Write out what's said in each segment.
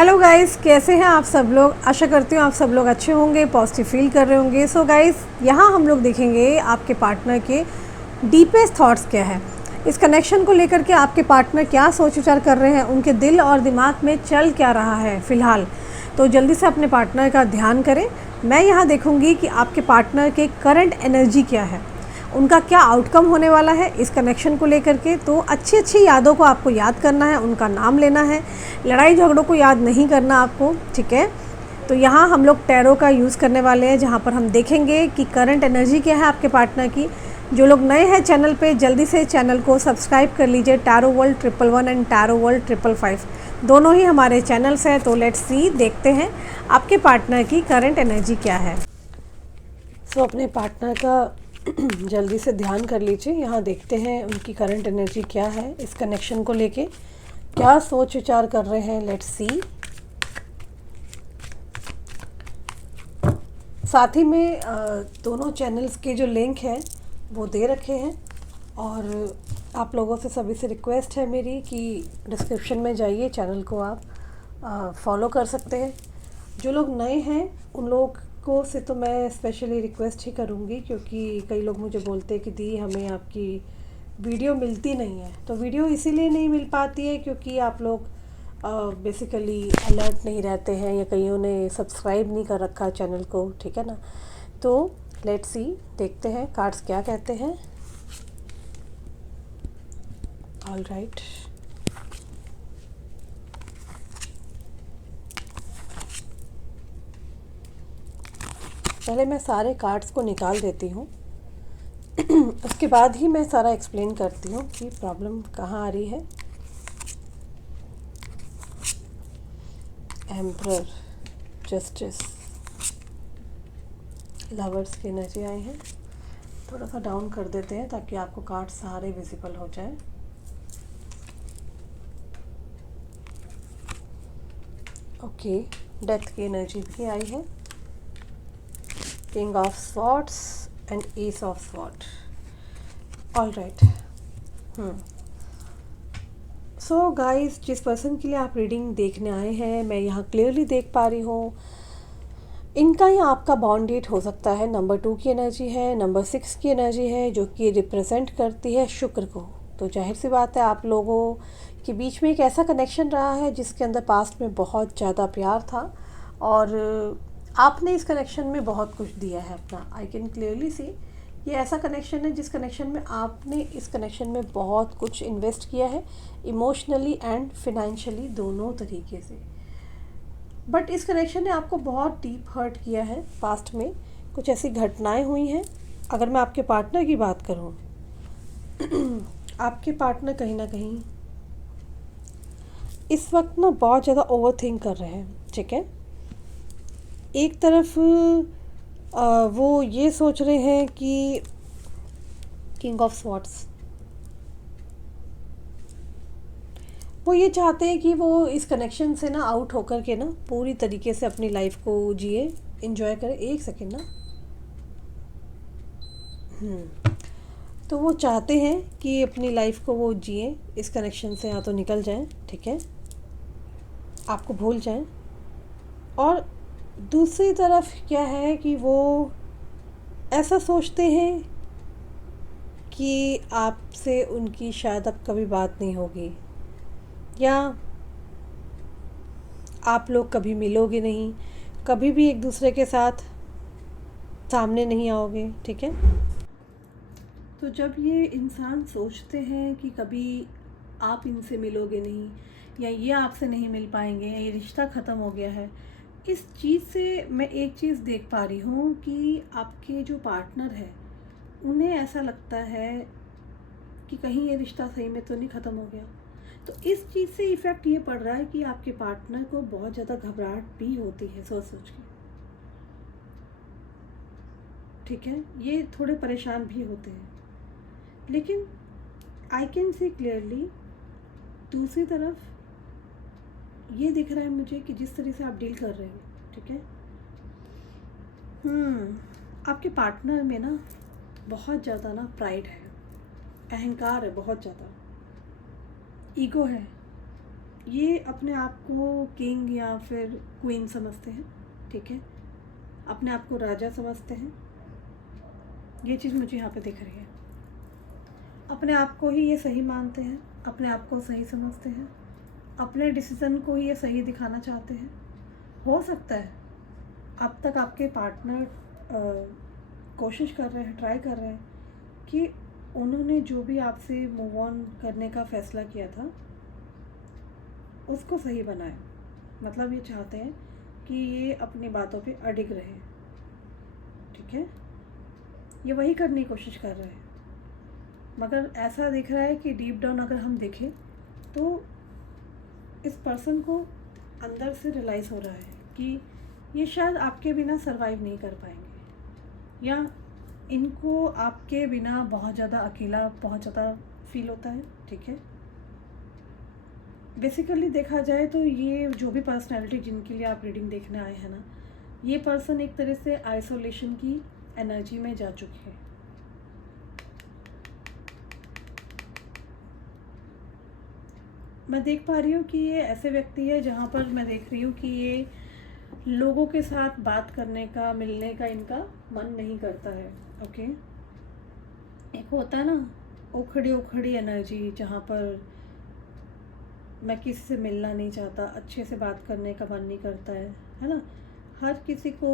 Hello guys, कैसे हैं आप सब लोग। आशा करती हूँ आप सब लोग अच्छे होंगे, पॉजिटिव फील कर रहे होंगे। सो गाइस, यहाँ हम लोग देखेंगे आपके पार्टनर के डीपेस्ट थॉट्स क्या है, इस कनेक्शन को लेकर के आपके पार्टनर क्या सोच विचार कर रहे हैं, उनके दिल और दिमाग में चल क्या रहा है फ़िलहाल। तो जल्दी से अपने पार्टनर का ध्यान करें। मैं यहाँ देखूँगी कि आपके पार्टनर के करंट एनर्जी क्या है, उनका क्या आउटकम होने वाला है इस कनेक्शन को लेकर के। तो अच्छी अच्छी यादों को आपको याद करना है, उनका नाम लेना है, लड़ाई झगड़ों को याद नहीं करना आपको, ठीक है। तो यहाँ हम लोग टैरो का यूज़ करने वाले हैं, जहाँ पर हम देखेंगे कि करंट एनर्जी क्या है आपके पार्टनर की। जो लोग नए हैं चैनल पे, जल्दी से चैनल को सब्सक्राइब कर लीजिए। Tarot world 111 and tarot world 555 दोनों ही हमारे चैनल्स हैं। तो लेट्स सी, देखते हैं आपके पार्टनर की करंट एनर्जी क्या है। सो अपने पार्टनर का जल्दी से ध्यान कर लीजिए। यहाँ देखते हैं उनकी करंट एनर्जी क्या है, इस कनेक्शन को लेके क्या सोच विचार कर रहे हैं। Let's see. साथ ही में दोनों चैनल्स के जो लिंक हैं वो दे रखे हैं, और आप लोगों से सभी से रिक्वेस्ट है मेरी कि डिस्क्रिप्शन में जाइए, चैनल को आप फॉलो कर सकते हैं। जो लोग नए हैं उन लोग को से तो मैं स्पेशली रिक्वेस्ट ही करूँगी, क्योंकि कई लोग मुझे बोलते हैं कि दी हमें आपकी वीडियो मिलती नहीं है। तो वीडियो इसीलिए नहीं मिल पाती है क्योंकि आप लोग बेसिकली अलर्ट नहीं रहते हैं, या कईयों ने सब्सक्राइब नहीं कर रखा चैनल को, ठीक है ना। तो लेट्स सी, देखते हैं कार्ड्स क्या कहते हैं। ऑल राइट, पहले मैं सारे कार्ड्स को निकाल देती हूँ, उसके बाद ही मैं सारा एक्सप्लेन करती हूँ कि प्रॉब्लम कहाँ आ रही है। एम्परर, जस्टिस, लवर्स की एनर्जी आई है। थोड़ा सा डाउन कर देते हैं ताकि आपको कार्ड सारे विजिबल हो जाए। ओके, डेथ की एनर्जी भी आई है। King of swords and S of sword. All right. So guys, जिस पर्सन के लिए आप रीडिंग देखने आए हैं, मैं यहाँ क्लियरली देख पा रही हूँ इनका या आपका बॉन्ड डेट हो सकता है नंबर 2 की एनर्जी है, नंबर 6 की एनर्जी है, जो कि रिप्रेजेंट करती है शुक्र को। तो जाहिर सी बात है आप लोगों के बीच में एक ऐसा कनेक्शन रहा है जिसके अंदर पास्ट में बहुत ज़्यादा प्यार था, और आपने इस कनेक्शन में बहुत कुछ दिया है अपना। आई कैन क्लियरली सी, ये ऐसा कनेक्शन है जिस कनेक्शन में आपने इस कनेक्शन में बहुत कुछ इन्वेस्ट किया है, इमोशनली एंड फिनेंशियली, दोनों तरीके से। बट इस कनेक्शन ने आपको बहुत डीप हर्ट किया है। पास्ट में कुछ ऐसी घटनाएं हुई हैं। अगर मैं आपके पार्टनर की बात करूं, आपके पार्टनर कहीं ना कहीं इस वक्त ना बहुत ज़्यादा ओवर थिंक कर रहे हैं, ठीक है। एक तरफ वो ये सोच रहे हैं कि किंग ऑफ स्वॉर्ड्स, वो ये चाहते हैं कि वो इस कनेक्शन से ना आउट होकर के ना पूरी तरीके से अपनी लाइफ को जिए, एंजॉय करें। एक सेकेंड ना। तो वो चाहते हैं कि अपनी लाइफ को वो जिए, इस कनेक्शन से या तो निकल जाएं, ठीक है, आपको भूल जाएं। और दूसरी तरफ क्या है कि वो ऐसा सोचते हैं कि आपसे उनकी शायद अब कभी बात नहीं होगी, या आप लोग कभी मिलोगे नहीं, कभी भी एक दूसरे के साथ सामने नहीं आओगे, ठीक है। तो जब ये इंसान सोचते हैं कि कभी आप इनसे मिलोगे नहीं, या ये आपसे नहीं मिल पाएंगे, या ये रिश्ता ख़त्म हो गया है, इस चीज़ से मैं एक चीज़ देख पा रही हूँ कि आपके जो पार्टनर है उन्हें ऐसा लगता है कि कहीं ये रिश्ता सही में तो नहीं ख़त्म हो गया। तो इस चीज़ से इफ़ेक्ट ये पड़ रहा है कि आपके पार्टनर को बहुत ज़्यादा घबराहट भी होती है सोच सोच के, ठीक है। ये थोड़े परेशान भी होते हैं, लेकिन आई कैन सी क्लियरली दूसरी तरफ ये दिख रहा है मुझे कि जिस तरह से आप डील कर रहे हो, ठीक है। आपके पार्टनर में ना बहुत ज़्यादा ना प्राइड है, अहंकार है, बहुत ज़्यादा ईगो है। ये अपने आप को किंग या फिर क्वीन समझते हैं, ठीक है, अपने आप को राजा समझते हैं। ये चीज़ मुझे यहाँ पे दिख रही है। अपने आप को ही ये सही मानते हैं, अपने आप को सही समझते हैं, अपने डिसीज़न को ही ये सही दिखाना चाहते हैं। हो सकता है अब तक आपके पार्टनर कोशिश कर रहे हैं, ट्राई कर रहे हैं कि उन्होंने जो भी आपसे मूव ऑन करने का फ़ैसला किया था उसको सही बनाए। मतलब ये चाहते हैं कि ये अपनी बातों पे अडिग रहे, ठीक है, ये वही करने की कोशिश कर रहे हैं। मगर ऐसा दिख रहा है कि डीप डाउन अगर हम देखें तो इस पर्सन को अंदर से रियलाइज़ हो रहा है कि ये शायद आपके बिना सरवाइव नहीं कर पाएंगे, या इनको आपके बिना बहुत ज़्यादा अकेला बहुत ज़्यादा फील होता है, ठीक है। बेसिकली देखा जाए तो ये जो भी पर्सनैलिटी जिनके लिए आप रीडिंग देखने आए हैं ना, ये पर्सन एक तरह से आइसोलेशन की एनर्जी में जा चुके हैं। मैं देख पा रही हूँ कि ये ऐसे व्यक्ति है जहाँ पर मैं देख रही हूँ कि ये लोगों के साथ बात करने का, मिलने का इनका मन नहीं करता है, ओके। एक होता है ना उखड़ी उखड़ी एनर्जी, जहाँ पर मैं किसी से मिलना नहीं चाहता, अच्छे से बात करने का मन नहीं करता है ना। हर किसी को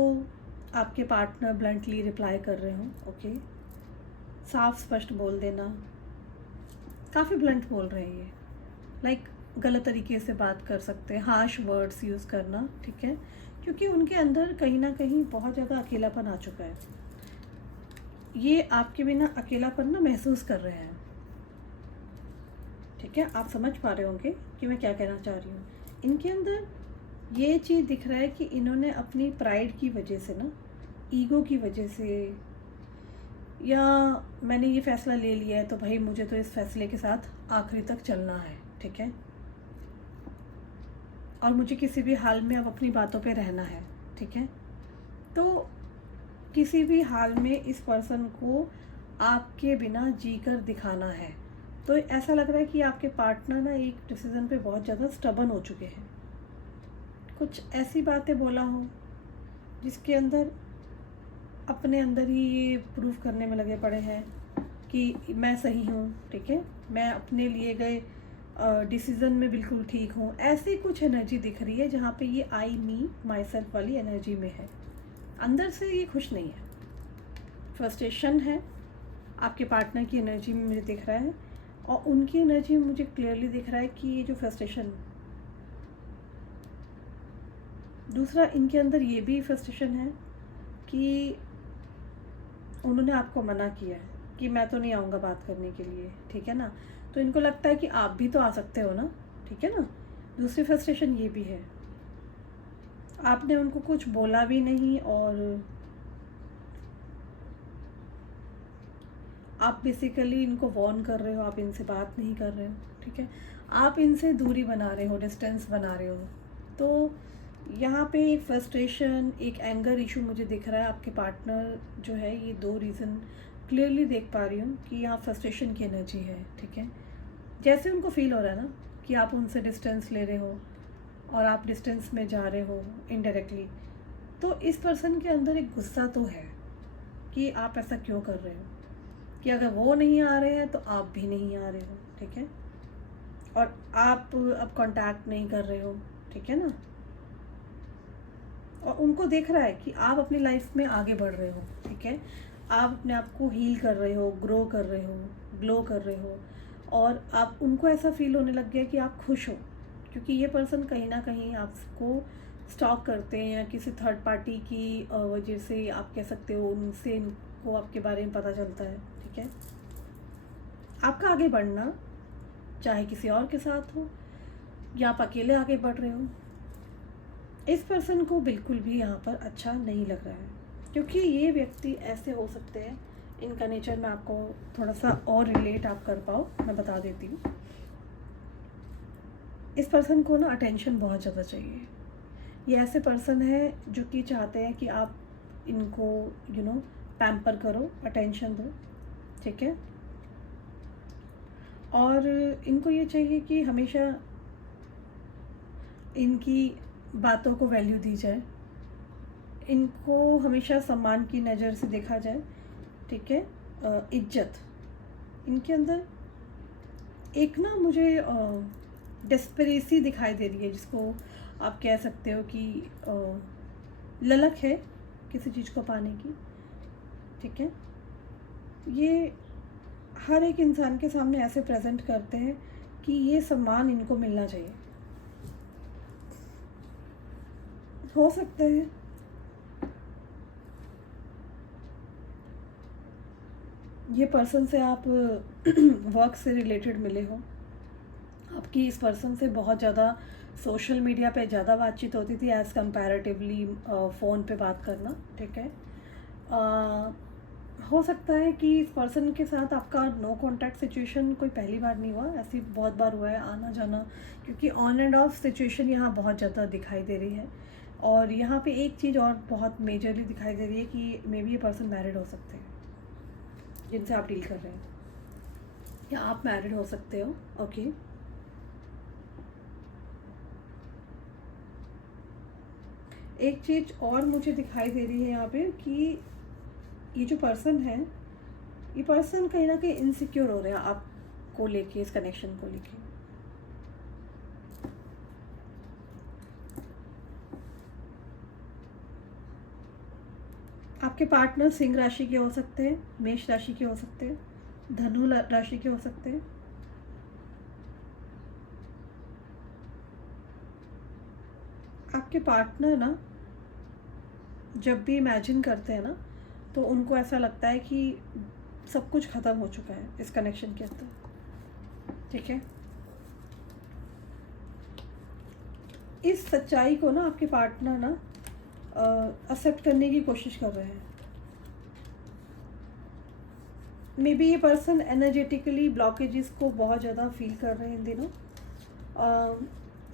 आपके पार्टनर ब्लंटली रिप्लाई कर रहे हो, ओके, साफ स्पष्ट बोल देना, काफ़ी ब्लंट बोल रहे हैं ये, लाइक गलत तरीके से बात कर सकते हैं, हार्श वर्ड्स यूज़ करना, ठीक है, क्योंकि उनके अंदर कहीं ना कहीं बहुत ज़्यादा अकेलापन आ चुका है। ये आपके बिना अकेलापन ना महसूस कर रहे हैं, ठीक है। आप समझ पा रहे होंगे कि मैं क्या कहना चाह रही हूँ। इनके अंदर ये चीज़ दिख रहा है कि इन्होंने अपनी प्राइड की वजह से ना, ईगो की वजह से, या मैंने ये फ़ैसला ले लिया है तो भाई मुझे तो इस फैसले के साथ आखिरी तक चलना है, ठीक है, और मुझे किसी भी हाल में अब अपनी बातों पे रहना है, ठीक है। तो किसी भी हाल में इस पर्सन को आपके बिना जीकर दिखाना है। तो ऐसा लग रहा है कि आपके पार्टनर ना एक डिसीज़न पे बहुत ज़्यादा स्टबर्न हो चुके हैं। कुछ ऐसी बातें बोला हो जिसके अंदर अपने अंदर ही ये प्रूफ करने में लगे पड़े हैं कि मैं सही हूँ, ठीक है, मैं अपने लिए गए डिसीज़न में बिल्कुल ठीक हूँ। ऐसी कुछ एनर्जी दिख रही है जहाँ पे ये आई मी माई सेल्फ वाली एनर्जी में है। अंदर से ये खुश नहीं है, फ्रस्ट्रेशन है आपके पार्टनर की एनर्जी में मुझे दिख रहा है, और उनकी एनर्जी में मुझे क्लियरली दिख रहा है कि ये जो फ्रस्ट्रेशन, दूसरा इनके अंदर ये भी फ्रस्ट्रेशन है कि उन्होंने आपको मना किया है कि मैं तो नहीं आऊँगा बात करने के लिए, ठीक है ना। तो इनको लगता है कि आप भी तो आ सकते हो ना, ठीक है ना। दूसरी फ्रस्ट्रेशन ये भी है, आपने उनको कुछ बोला भी नहीं और आप बेसिकली इनको वॉर्न कर रहे हो, आप इनसे बात नहीं कर रहे हो, ठीक है, आप इनसे दूरी बना रहे हो, डिस्टेंस बना रहे हो। तो यहाँ पे एक फ्रस्ट्रेशन, एक एंगर इशू मुझे दिख रहा है। आपके पार्टनर जो है, ये दो रीज़न क्लियरली देख पा रही हूँ कि यहाँ फ्रस्ट्रेशन की एनर्जी है, ठीक है। जैसे उनको फील हो रहा है ना कि आप उनसे डिस्टेंस ले रहे हो और आप डिस्टेंस में जा रहे हो इनडायरेक्टली, तो इस पर्सन के अंदर एक गुस्सा तो है कि आप ऐसा क्यों कर रहे हो, कि अगर वो नहीं आ रहे हैं तो आप भी नहीं आ रहे हो, ठीक है, और आप अब कांटेक्ट नहीं कर रहे हो, ठीक है ना। और उनको देख रहा है कि आप अपनी लाइफ में आगे बढ़ रहे हो, ठीक है, आप अपने आप को हील कर रहे हो, ग्रो कर रहे हो, ग्लो कर रहे हो, और आप उनको ऐसा फील होने लग गया कि आप खुश हो, क्योंकि ये पर्सन कहीं ना कहीं आपको स्टॉक करते हैं या किसी थर्ड पार्टी की वजह से, आप कह सकते हो, उनसे इनको आपके बारे में पता चलता है, ठीक है। आपका आगे बढ़ना चाहे किसी और के साथ हो या आप अकेले आगे बढ़ रहे हो, इस पर्सन को बिल्कुल भी यहाँ पर अच्छा नहीं लग रहा है, क्योंकि ये व्यक्ति ऐसे हो सकते हैं, इनका नेचर में आपको थोड़ा सा और रिलेट आप कर पाओ, मैं बता देती हूँ। इस पर्सन को ना अटेंशन बहुत ज़्यादा चाहिए। ये ऐसे पर्सन है जो कि चाहते हैं कि आप इनको पैम्पर करो, अटेंशन दो, ठीक है, और इनको ये चाहिए कि हमेशा इनकी बातों को वैल्यू दी जाए, इनको हमेशा सम्मान की नज़र से देखा जाए, ठीक है। इज्जत, इनके अंदर एक ना मुझे डेस्परेसी दिखाई दे रही है, जिसको आप कह सकते हो कि ललक है किसी चीज़ को पाने की, ठीक है। ये हर एक इंसान के सामने ऐसे प्रेजेंट करते हैं कि ये सम्मान इनको मिलना चाहिए। हो सकते हैं ये पर्सन से आप वर्क से रिलेटेड मिले हो, आपकी इस पर्सन से बहुत ज़्यादा सोशल मीडिया पे ज़्यादा बातचीत होती थी एज़ कंपैरेटिवली फ़ोन पे बात करना, ठीक है। हो सकता है कि इस पर्सन के साथ आपका नो कांटेक्ट सिचुएशन कोई पहली बार नहीं हुआ, ऐसी बहुत बार हुआ है आना जाना, क्योंकि ऑन एंड ऑफ सिचुएशन यहाँ बहुत ज़्यादा दिखाई दे रही है। और यहाँ पे एक चीज़ और बहुत मेजरली दिखाई दे रही है कि मे बी ये पर्सन मैरिड हो सकते हैं जिनसे आप डील कर रहे हैं, या आप मैरिड हो सकते हो, ओके। एक चीज़ और मुझे दिखाई दे रही है यहाँ पे कि ये जो पर्सन है, ये पर्सन कहीं ना कहीं इनसिक्योर हो रहे हैं आपको लेके, इस कनेक्शन को लेके। आपके पार्टनर सिंह राशि के हो सकते हैं, मेष राशि के हो सकते हैं, धनु राशि के हो सकते हैं। आपके पार्टनर ना जब भी इमेजिन करते हैं ना, तो उनको ऐसा लगता है कि सब कुछ ख़त्म हो चुका है इस कनेक्शन के अंदर, ठीक है। इस सच्चाई को ना आपके पार्टनर ना एक्सेप्ट करने की कोशिश कर रहे हैं। मे बी ये पर्सन एनर्जेटिकली ब्लॉकेजेस को बहुत ज़्यादा फील कर रहे हैं इन दिनों।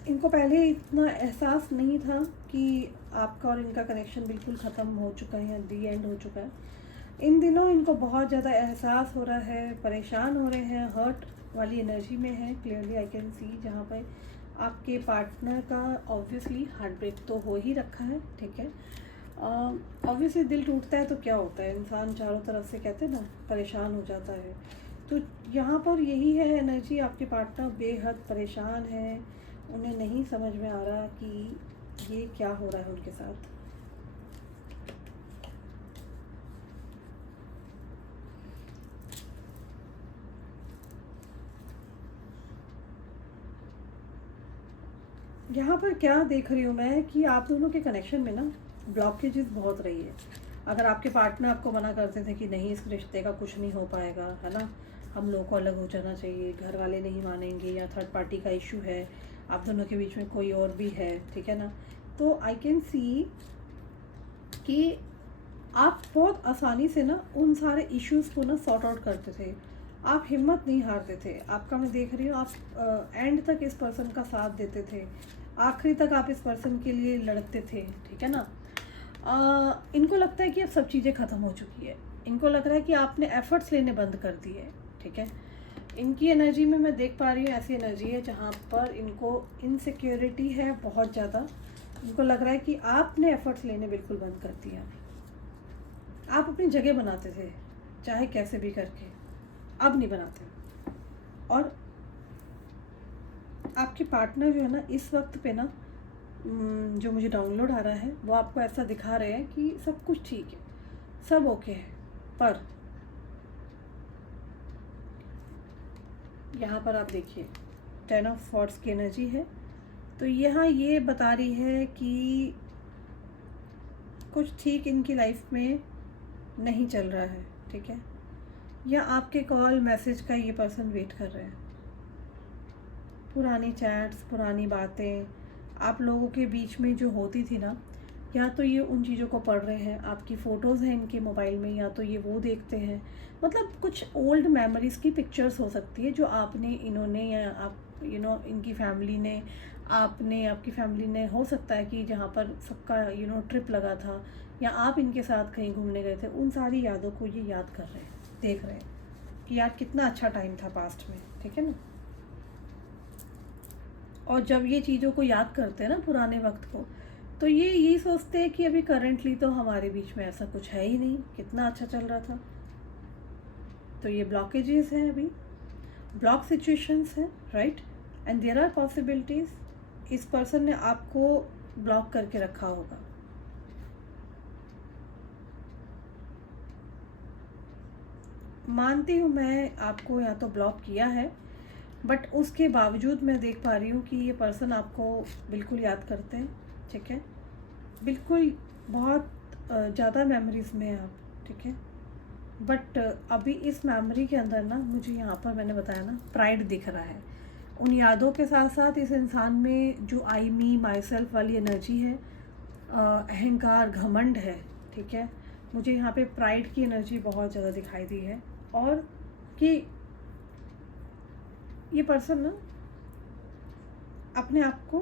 इनको पहले इतना एहसास नहीं था कि आपका और इनका कनेक्शन बिल्कुल ख़त्म हो चुका है, दी एंड हो चुका है। इन दिनों इनको बहुत ज़्यादा एहसास हो रहा है, परेशान हो रहे हैं, हर्ट वाली एनर्जी में है, क्लियरली आई कैन सी। जहाँ पर आपके पार्टनर का ऑब्वियसली हार्ट ब्रेक तो हो ही रखा है, ठीक है। ऑब्वियसली दिल टूटता है तो क्या होता है, इंसान चारों तरफ से कहते हैं ना परेशान हो जाता है। तो यहाँ पर यही है एनर्जी, आपके पार्टनर बेहद परेशान है, उन्हें नहीं समझ में आ रहा कि ये क्या हो रहा है उनके साथ। यहाँ पर क्या देख रही हूँ मैं कि आप दोनों के कनेक्शन में ना ब्लॉकेजेस बहुत रही है। अगर आपके पार्टनर आपको मना करते थे कि नहीं इस रिश्ते का कुछ नहीं हो पाएगा, है ना, हम लोगों को अलग हो जाना चाहिए, घर वाले नहीं मानेंगे, या थर्ड पार्टी का इशू है, आप दोनों के बीच में कोई और भी है, ठीक है ना, तो आई कैन सी कि आप बहुत आसानी से ना उन सारे इश्यूज़ को ना सॉर्ट आउट करते थे। आप हिम्मत नहीं हारते थे। आपका मैं देख रही हूँ आप एंड तक इस पर्सन का साथ देते थे, आखिरी तक आप इस पर्सन के लिए लड़ते थे, ठीक है ना। इनको लगता है कि अब सब चीज़ें ख़त्म हो चुकी है, इनको लग रहा है कि आपने एफ़र्ट्स लेने बंद कर दिए, ठीक है। इनकी एनर्जी में मैं देख पा रही हूँ ऐसी एनर्जी है जहाँ पर इनको इनसिक्योरिटी है बहुत ज़्यादा। इनको लग रहा है कि आपने एफ़र्ट्स लेने बिल्कुल बंद कर दिया। आप अपनी जगह बनाते थे चाहे कैसे भी करके, अब नहीं बनाते। और आपके पार्टनर जो है ना इस वक्त पे ना जो मुझे डाउनलोड आ रहा है वो आपको ऐसा दिखा रहे हैं कि सब कुछ ठीक है, सब ओके है, पर यहाँ पर आप देखिए 10 ऑफ स्वॉर्ड्स की एनर्जी है, तो यहाँ ये बता रही है कि कुछ ठीक इनकी लाइफ में नहीं चल रहा है, ठीक है। या आपके कॉल मैसेज का ये पर्सन वेट कर रहे हैं। पुरानी चैट्स, पुरानी बातें आप लोगों के बीच में जो होती थी ना, या तो ये उन चीज़ों को पढ़ रहे हैं, आपकी फ़ोटोज़ हैं इनके मोबाइल में, या तो ये वो देखते हैं। मतलब कुछ ओल्ड मेमोरीज़ की पिक्चर्स हो सकती है जो आपने, इन्होंने, या आप इनकी फैमिली ने, आपने, आपकी फैमिली ने, हो सकता है कि जहाँ पर सबका ट्रिप लगा था, या आप इनके साथ कहीं घूमने गए थे, उन सारी यादों को ये याद कर रहे हैं, देख रहे हैं कि यार कितना अच्छा टाइम था पास्ट में, ठीक है ना। और जब ये चीज़ों को याद करते हैं ना, पुराने वक्त को, तो ये यही सोचते हैं कि अभी करंटली तो हमारे बीच में ऐसा कुछ है ही नहीं, कितना अच्छा चल रहा था। तो ये ब्लॉकेजेस हैं, अभी ब्लॉक सिचुएशंस हैं, right. And there are possibilities इस पर्सन ने आपको ब्लॉक करके रखा होगा। मानती हूँ मैं आपको या तो ब्लॉक किया है, बट उसके बावजूद मैं देख पा रही हूँ कि ये पर्सन आपको बिल्कुल याद करते हैं, ठीक है। बिल्कुल बहुत ज़्यादा मेमोरीज़ में हैं आप, ठीक है। बट अभी इस मेमोरी के अंदर ना, मुझे यहाँ पर मैंने बताया ना, प्राइड दिख रहा है। उन यादों के साथ साथ इस इंसान में जो आई मी माई सेल्फ वाली एनर्जी है, अहंकार, घमंड है, ठीक है। मुझे यहाँ पे प्राइड की एनर्जी बहुत ज़्यादा दिखाई दी है, और कि ये पर्सन ना अपने आप को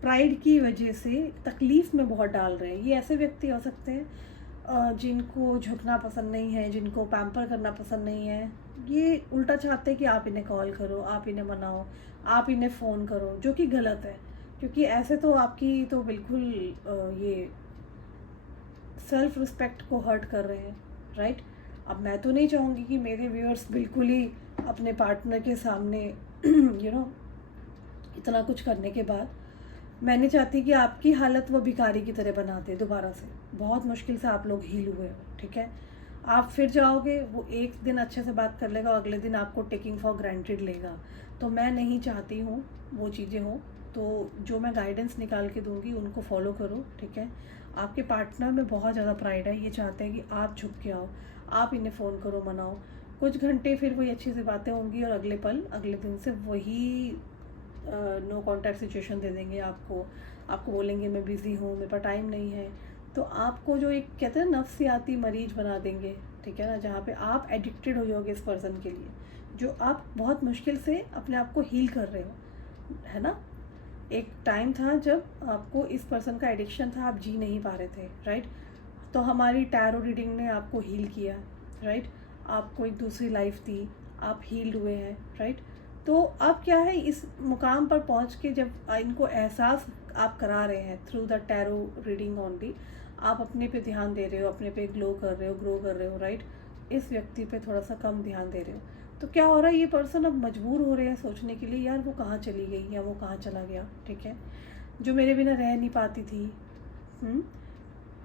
प्राइड की वजह से तकलीफ़ में बहुत डाल रहे हैं। ये ऐसे व्यक्ति हो सकते हैं जिनको झुकना पसंद नहीं है, जिनको पैम्पर करना पसंद नहीं है। ये उल्टा चाहते हैं कि आप इन्हें कॉल करो, आप इन्हें मनाओ, आप इन्हें फ़ोन करो, जो कि गलत है, क्योंकि ऐसे तो आपकी तो बिल्कुल ये सेल्फ रिस्पेक्ट को हर्ट कर रहे हैं, राइट। अब मैं तो नहीं चाहूँगी कि मेरे व्यूअर्स बिल्कुल ही अपने पार्टनर के सामने इतना कुछ करने के बाद, मैं नहीं चाहती कि आपकी हालत वो भिखारी की तरह बना दे दोबारा से। बहुत मुश्किल से आप लोग हील हुए हो, ठीक है। आप फिर जाओगे, वो एक दिन अच्छे से बात कर लेगा, अगले दिन आपको टेकिंग फॉर ग्रांटेड लेगा। तो मैं नहीं चाहती हूँ वो चीज़ें हों। तो जो मैं गाइडेंस निकाल के दूँगी उनको फॉलो करो, ठीक है। आपके पार्टनर में बहुत ज़्यादा प्राइड है, ये चाहते हैं कि आप झुक के आओ, आप इन्हें फ़ोन करो, मनाओ। कुछ घंटे फिर वही अच्छी सी बातें होंगी, और अगले पल, अगले दिन से वही नो कॉन्टैक्ट सिचुएशन दे देंगे आपको बोलेंगे मैं बिज़ी हूँ, मेरे पास टाइम नहीं है। तो आपको जो एक कहते हैं नफ्सियाती मरीज बना देंगे, ठीक है ना, जहाँ पे आप एडिक्टेड हो जाओगे इस पर्सन के लिए, जो आप बहुत मुश्किल से अपने आप को हील कर रहे हो, है ना। एक टाइम था जब आपको इस पर्सन का एडिक्शन था, आप जी नहीं पा रहे थे, राइट। तो हमारी टैरो रीडिंग ने आपको हील किया, राइट। आपको एक दूसरी लाइफ दी, आप हील्ड हुए हैं, राइट। तो अब क्या है, इस मुकाम पर पहुंच के जब इनको एहसास आप करा रहे हैं through the tarot reading only, आप अपने पे ध्यान दे रहे हो, अपने पे ग्लो कर रहे हो, ग्रो कर रहे हो, राइट। इस व्यक्ति पे थोड़ा सा कम ध्यान दे रहे हो। तो क्या हो रहा है, ये पर्सन अब मजबूर हो रहे हैं सोचने के लिए, यार वो कहाँ चली गई या वो कहाँ चला गया, ठीक है, जो मेरे बिना रह नहीं पाती थी।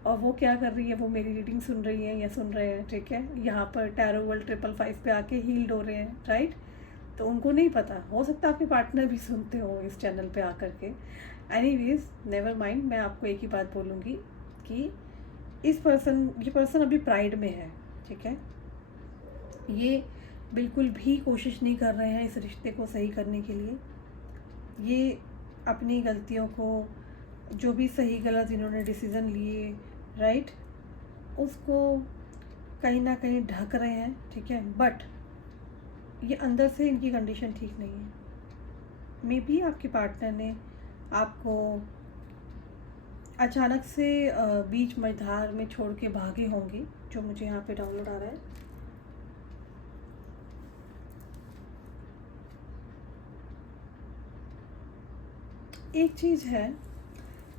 और वो क्या कर रही है, वो मेरी रीडिंग सुन रही है या सुन रहे हैं, ठीक है, यहाँ पर टैरो वर्ल्ड 555 पे आके हील्ड हो रहे हैं, राइट। तो उनको नहीं पता, हो सकता है आपके पार्टनर भी सुनते हो इस चैनल पे आकर के। एनीवेज नेवर माइंड, मैं आपको एक ही बात बोलूँगी कि ये पर्सन अभी प्राइड में है, ठीक है। ये बिल्कुल भी कोशिश नहीं कर रहे हैं इस रिश्ते को सही करने के लिए। ये अपनी गलतियों को, जो भी सही गलत इन्होंने डिसीज़न लिए, राइट, उसको कहीं ना कहीं ढक रहे हैं, ठीक है। बट ये अंदर से इनकी कंडीशन ठीक नहीं है। मे बी आपके पार्टनर ने आपको अचानक से बीच मझधार में छोड़ के भागे होंगे, जो मुझे यहाँ पे डाउनलोड आ रहा है। एक चीज़ है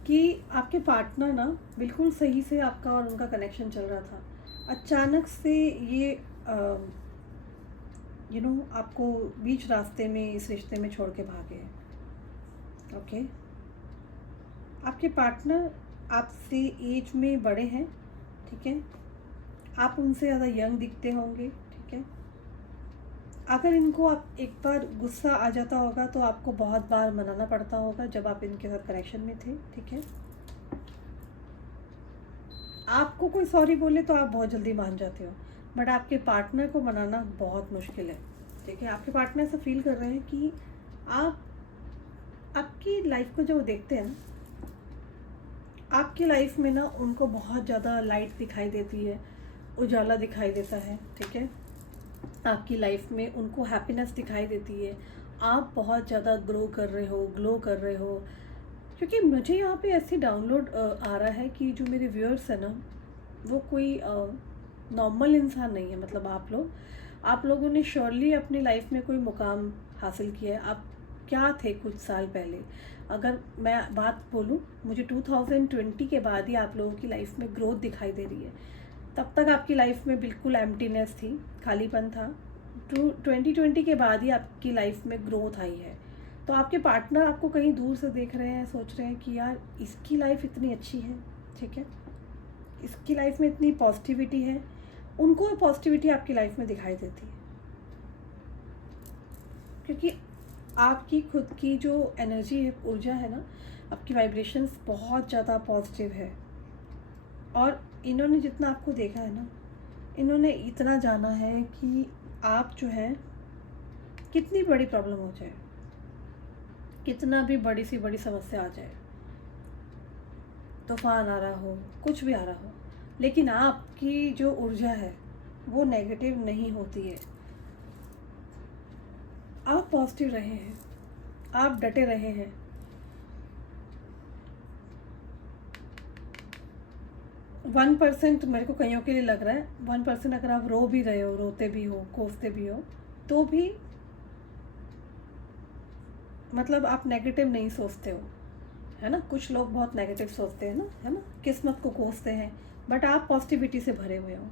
कि आपके पार्टनर ना बिल्कुल सही से आपका और उनका कनेक्शन चल रहा था, अचानक से ये आपको बीच रास्ते में इस रिश्ते में छोड़ के भागे हैं, ओके। आपके पार्टनर आपसे एज में बड़े हैं, ठीक है। आप उनसे ज़्यादा यंग दिखते होंगे, ठीक है। अगर इनको आप एक बार गुस्सा आ जाता होगा तो आपको बहुत बार मनाना पड़ता होगा जब आप इनके साथ कनेक्शन में थे, ठीक है। आपको कोई सॉरी बोले तो आप बहुत जल्दी मान जाते हो, बट आपके पार्टनर को मनाना बहुत मुश्किल है, ठीक है। आपके पार्टनर ऐसा फील कर रहे हैं कि आपकी लाइफ को जब वो देखते हैं ना, आपकी लाइफ में ना उनको बहुत ज़्यादा लाइट दिखाई देती है, उजाला दिखाई देता है, ठीक है। आपकी लाइफ में उनको हैप्पीनेस दिखाई देती है, आप बहुत ज़्यादा ग्लो कर रहे हो। क्योंकि मुझे यहाँ पे ऐसे डाउनलोड आ रहा है कि जो मेरे व्यूअर्स हैं ना, वो कोई नॉर्मल इंसान नहीं है। मतलब आप लोगों ने श्योरली अपनी लाइफ में कोई मुकाम हासिल किया है। आप क्या थे कुछ साल पहले। अगर मैं बात बोलूँ, मुझे 2020 के बाद ही आप लोगों की लाइफ में ग्रोथ दिखाई दे रही है। तब तक आपकी लाइफ में बिल्कुल एम्प्टीनेस थी, खालीपन था। 2020 के बाद ही आपकी लाइफ में ग्रोथ आई है। तो आपके पार्टनर आपको कहीं दूर से देख रहे हैं, सोच रहे हैं कि यार इसकी लाइफ इतनी अच्छी है, ठीक है, इसकी लाइफ में इतनी पॉजिटिविटी है। उनको पॉजिटिविटी आपकी लाइफ में दिखाई देती है, क्योंकि आपकी खुद की जो एनर्जी है, ऊर्जा है ना, आपकी वाइब्रेशंस बहुत ज़्यादा पॉजिटिव है। और इन्होंने जितना आपको देखा है ना, इन्होंने इतना जाना है कि आप जो है कितनी बड़ी प्रॉब्लम हो जाए, कितना भी बड़ी सी बड़ी समस्या आ जाए, तूफान आ रहा हो, कुछ भी आ रहा हो, लेकिन आपकी जो ऊर्जा है वो नेगेटिव नहीं होती है। आप पॉजिटिव रहे हैं, आप डटे रहे हैं। वन परसेंट मेरे को कईयों के लिए लग रहा है, 1% अगर आप रो भी रहे हो, रोते भी हो, कोसते भी हो, तो भी मतलब आप नेगेटिव नहीं सोचते हो, है ना। कुछ लोग बहुत नेगेटिव सोचते हैं ना, है ना, किस्मत को कोसते हैं, बट आप पॉजिटिविटी से भरे हुए हो।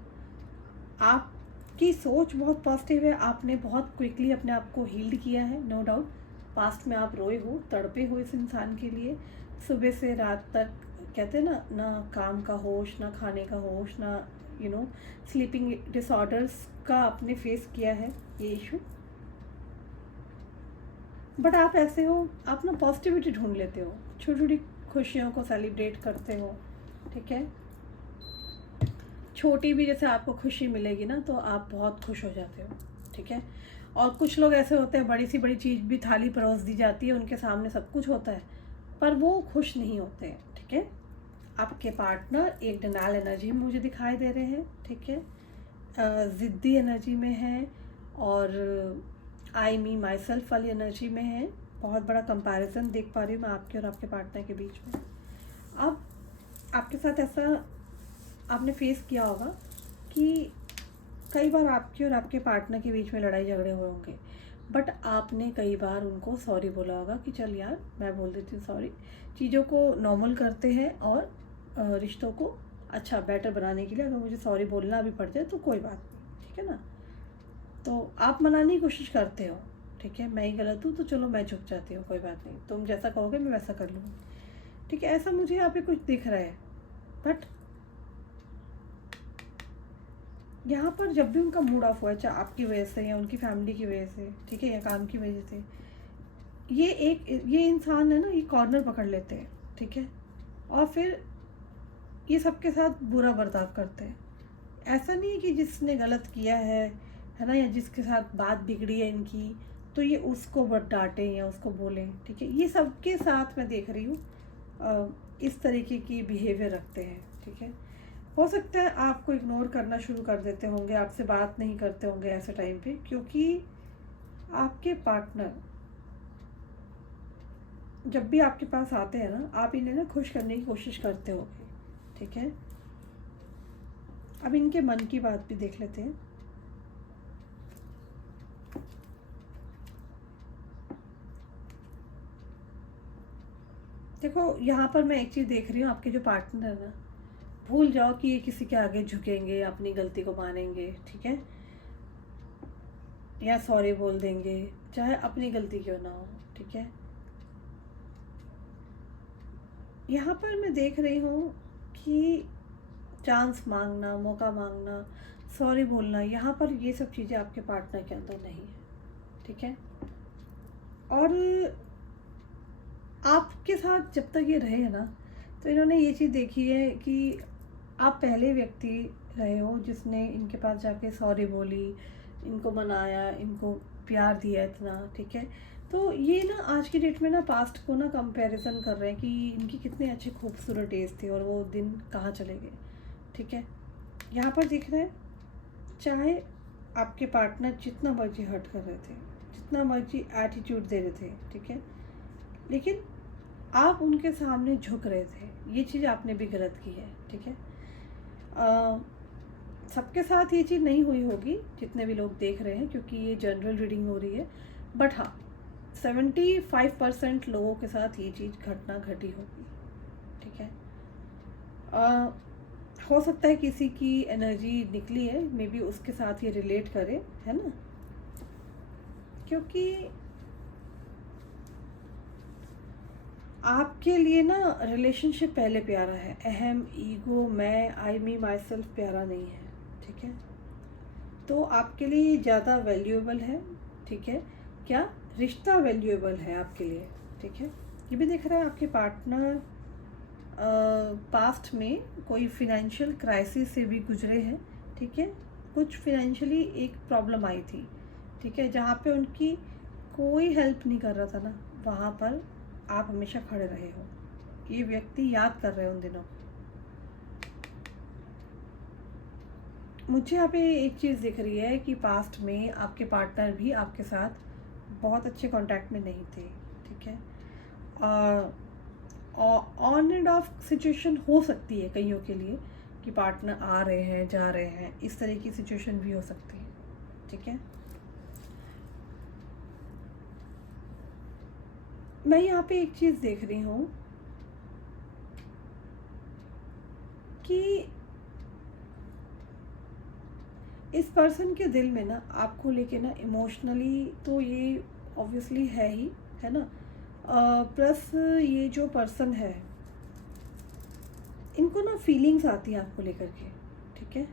आपकी सोच बहुत पॉजिटिव है। आपने बहुत क्विकली अपने आप को हील्ड किया है, नो डाउट। पास्ट में आप रोए हो, तड़पे हो इस इंसान के लिए, सुबह से रात तक। कहते हैं ना, ना काम का होश, ना खाने का होश, ना स्लीपिंग डिसऑर्डर्स का आपने फेस किया है ये इशू। बट आप ऐसे हो, आप ना पॉजिटिविटी ढूंढ लेते हो, छोटी छोटी खुशियों को सेलिब्रेट करते हो, ठीक है। छोटी भी जैसे आपको खुशी मिलेगी ना, तो आप बहुत खुश हो जाते हो, ठीक है। और कुछ लोग ऐसे होते हैं, बड़ी सी बड़ी चीज़ भी थाली परोस दी जाती है, उनके सामने सब कुछ होता है, पर वो खुश नहीं होते हैं, ठीक है। आपके पार्टनर एक डिनायल एनर्जी में मुझे दिखाई दे रहे हैं, ठीक है, ज़िद्दी एनर्जी में है, और आई मी माई सेल्फ वाली एनर्जी में है। बहुत बड़ा कंपैरिजन देख पा रही हूँ मैं आपके और आपके पार्टनर के बीच में। अब आपके साथ ऐसा आपने फेस किया होगा कि कई बार आपके और आपके पार्टनर के बीच में लड़ाई झगड़े हुए होंगे, बट आपने कई बार उनको सॉरी बोला होगा कि चल यार मैं बोल देती हूँ सॉरी। चीज़ों को नॉर्मल करते हैं और रिश्तों को अच्छा बेटर बनाने के लिए अगर मुझे सॉरी बोलना भी पड़ जाए तो कोई बात नहीं, ठीक है ना। तो आप मनाने की कोशिश करते हो, ठीक है, मैं ही गलत हूँ तो चलो मैं झुक जाती हूँ, कोई बात नहीं, तुम जैसा कहोगे मैं वैसा कर लूँगी, ठीक है। ऐसा मुझे यहाँ पे कुछ दिख रहा है। बट यहाँ पर जब भी उनका मूड ऑफ हुआ है, चाहे आपकी वजह से या उनकी फैमिली की वजह से, ठीक है, या काम की वजह से, ये इंसान है ना, ये कॉर्नर पकड़ लेते हैं, ठीक है, और फिर ये सबके साथ बुरा बर्ताव करते हैं। ऐसा नहीं है कि जिसने गलत किया है ना, या जिसके साथ बात बिगड़ी है इनकी, तो ये उसको बट डांटें या उसको बोलें, ठीक है। ये सबके साथ मैं देख रही हूँ इस तरीके की बिहेवियर रखते हैं, ठीक है। हो सकता है आपको इग्नोर करना शुरू कर देते होंगे, आपसे बात नहीं करते होंगे ऐसे टाइम पे, क्योंकि आपके पार्टनर जब भी आपके पास आते हैं ना, आप इन्हें ना खुश करने की कोशिश करते होगे, ठीक है। अब इनके मन की बात भी देख लेते हैं। देखो यहाँ पर मैं एक चीज़ देख रही हूँ, आपके जो पार्टनर है ना, भूल जाओ कि ये किसी के आगे झुकेंगे, अपनी गलती को मानेंगे, ठीक है, या सॉरी बोल देंगे, चाहे अपनी गलती क्यों ना हो, ठीक है। यहाँ पर मैं देख रही हूँ कि चांस मांगना, मौका मांगना, सॉरी बोलना, यहाँ पर ये सब चीज़ें आपके पार्टनर के अंदर नहीं है, ठीक है। और आपके साथ जब तक ये रहे हैं ना, तो इन्होंने ये चीज़ देखी है कि आप पहले व्यक्ति रहे हो जिसने इनके पास जाके सॉरी बोली, इनको मनाया, इनको प्यार दिया इतना, ठीक है। तो ये ना आज की डेट में ना पास्ट को ना कंपैरिजन कर रहे हैं कि इनकी कितने अच्छे खूबसूरत डेज थे और वो दिन कहाँ चले गए, ठीक है। यहाँ पर देख रहे हैं, चाहे आपके पार्टनर जितना मर्जी हर्ट कर रहे थे, जितना मर्जी एटीट्यूड दे रहे थे, ठीक है, लेकिन आप उनके सामने झुक रहे थे। ये चीज़ आपने भी गलत की है, ठीक है। सबके साथ ये चीज़ नहीं हुई होगी जितने भी लोग देख रहे हैं, क्योंकि ये जनरल रीडिंग हो रही है। बट हाँ, 75% लोगों के साथ ये चीज़ घटना घटी होगी, ठीक है। हो सकता है किसी की एनर्जी निकली है, मे बी उसके साथ ये रिलेट करे, है ना, क्योंकि आपके लिए ना रिलेशनशिप पहले प्यारा है, अहम, ईगो, मैं, आई, मी, माई सेल्फ प्यारा नहीं है, ठीक है। तो आपके लिए ज़्यादा वैल्यूएबल है, ठीक है। क्या रिश्ता वैल्यूएबल है आपके लिए, ठीक है। ये भी दिख रहा है आपके पार्टनर पास्ट में कोई फिनेंशियल क्राइसिस से भी गुजरे हैं, ठीक है। कुछ फिनेंशियली एक प्रॉब्लम आई थी, ठीक है, जहाँ पे उनकी कोई हेल्प नहीं कर रहा था ना, वहाँ पर आप हमेशा खड़े रहे हो। ये व्यक्ति याद कर रहे हैं उन दिनों। मुझे यहाँ पे एक चीज़ दिख रही है कि पास्ट में आपके पार्टनर भी आपके साथ बहुत अच्छे कांटेक्ट में नहीं थे, ठीक है। ऑन एंड ऑफ सिचुएशन हो सकती है कईयों के लिए कि पार्टनर आ रहे हैं जा रहे हैं, इस तरह की सिचुएशन भी हो सकती है, ठीक है। मैं यहाँ पे एक चीज़ देख रही हूँ कि इस पर्सन के दिल में ना आपको लेके ना इमोशनली तो ये ऑब्वियसली है ही, है ना, प्लस ये जो पर्सन है इनको ना फीलिंग्स आती हैं आपको लेकर के, ठीक है।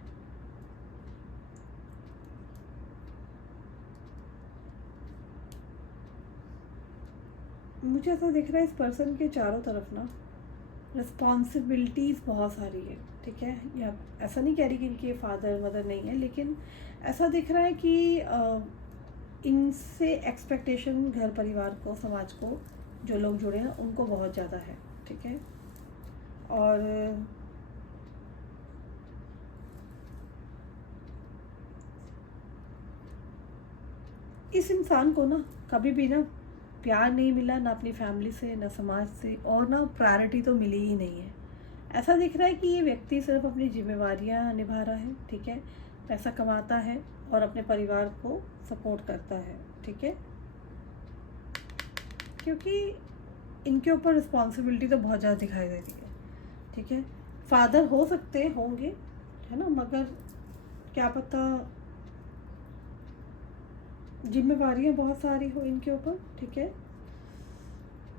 मुझे ऐसा दिख रहा है इस पर्सन के चारों तरफ ना रिस्पॉन्सिबिलिटीज़ बहुत सारी है, ठीक है। या ऐसा नहीं कह रही कि इनके फादर मदर नहीं है, लेकिन ऐसा दिख रहा है कि इनसे एक्सपेक्टेशन घर परिवार को, समाज को, जो लोग जुड़े हैं उनको बहुत ज़्यादा है, ठीक है। और इस इंसान को ना कभी भी ना प्यार नहीं मिला, ना अपनी फैमिली से, ना समाज से, और ना प्रायोरिटी तो मिली ही नहीं है। ऐसा दिख रहा है कि ये व्यक्ति सिर्फ अपनी जिम्मेवारियां निभा रहा है, ठीक है, पैसा कमाता है और अपने परिवार को सपोर्ट करता है, ठीक है। क्योंकि इनके ऊपर रिस्पॉन्सिबिलिटी तो बहुत ज़्यादा दिखाई देती है, ठीक है। फादर हो सकते होंगे, है ना, मगर क्या पता जिम्मेवारियां बहुत सारी हो इनके ऊपर, ठीक है।